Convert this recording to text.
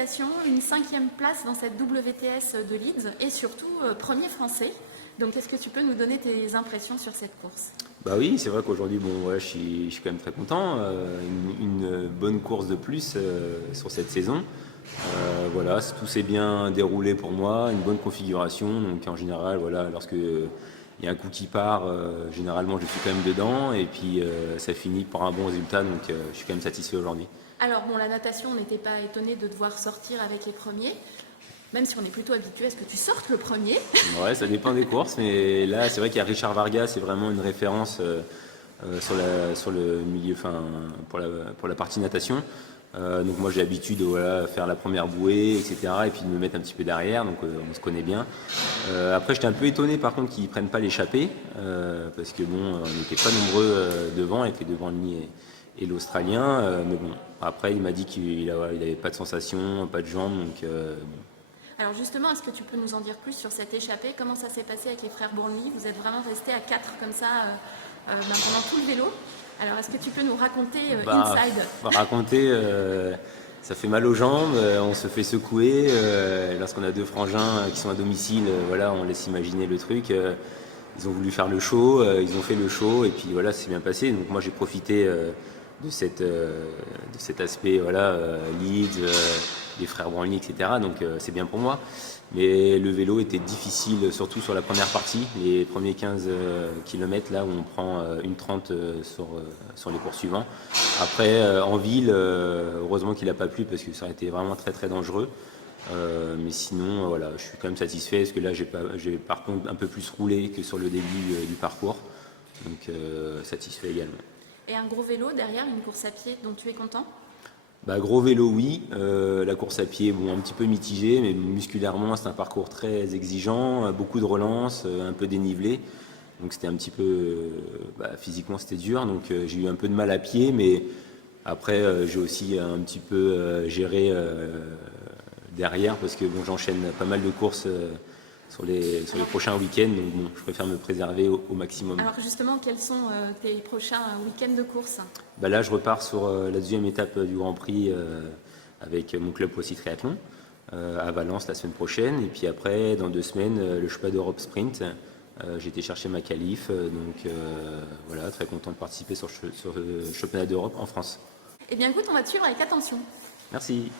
félicitations, une 5e place dans cette WTS de Leeds et surtout premier français. Donc est-ce que tu peux nous donner tes impressions sur cette course? Bah oui, c'est vrai qu'aujourd'hui, bon, ouais, je suis quand même très content. Une bonne course de plus sur cette saison. Voilà, tout s'est bien déroulé pour moi, une bonne configuration. Donc en général, voilà, lorsque il y a un coup qui part, généralement je suis quand même dedans. Et puis ça finit par un bon résultat, donc je suis quand même satisfait aujourd'hui. Alors bon, la natation, on n'était pas étonné de devoir sortir avec les premiers. Même si on est plutôt habitué à ce que tu sortes le premier. Ouais, ça dépend des courses, mais là, c'est vrai qu'il y a Richard Vargas, c'est vraiment une référence sur le milieu, enfin, pour la partie natation. Donc moi, j'ai l'habitude de voilà, faire la première bouée, etc., et puis de me mettre un petit peu derrière, donc on se connaît bien. Après, j'étais un peu étonné, par contre, qu'ils ne prennent pas l'échappée, parce que bon, on n'était pas nombreux devant, il était devant lui et l'Australien, mais bon, après, il m'a dit qu'il n'avait pas de sensation, pas de jambes, donc Alors justement, est-ce que tu peux nous en dire plus sur cette échappée? Comment ça s'est passé avec les frères Bourny? Vous êtes vraiment restés à 4 comme ça pendant tout le vélo. Alors est-ce que tu peux nous raconter inside? Raconter, ça fait mal aux jambes, on se fait secouer. Lorsqu'on a deux frangins qui sont à domicile, voilà, on laisse imaginer le truc. Ils ont voulu faire le show, ils ont fait le show, et puis voilà, c'est bien passé. Donc moi j'ai profité de cet aspect, voilà, Leeds, les frères Branly, etc. Donc c'est bien pour moi. Mais le vélo était difficile, surtout sur la première partie, les premiers 15 km, là où on prend une 30 sur les cours suivants. Après, en ville, heureusement qu'il n'a pas plu parce que ça aurait été vraiment très très dangereux. Mais sinon, voilà, je suis quand même satisfait parce que là, j'ai par contre un peu plus roulé que sur le début du parcours. Donc satisfait également. Et un gros vélo derrière, une course à pied dont tu es content? Bah, gros vélo, oui. La course à pied, bon, un petit peu mitigé, mais musculairement, c'est un parcours très exigeant, beaucoup de relance, un peu dénivelé. Donc c'était un petit peu, physiquement, c'était dur. Donc j'ai eu un peu de mal à pied, mais après, j'ai aussi un petit peu géré derrière parce que bon, j'enchaîne pas mal de courses sur les prochains week-ends. Donc bon, je préfère me préserver au maximum. Alors justement, quels sont tes prochains week-ends de course? Bah là, je repars sur la deuxième étape du Grand Prix avec mon club aussi triathlon à Valence la semaine prochaine. Et puis après, dans 2 semaines, le Championnat d'Europe Sprint. J'ai été chercher ma qualif, donc voilà, très content de participer sur le Championnat d'Europe en France. Eh bien écoute, on va te suivre avec attention. Merci.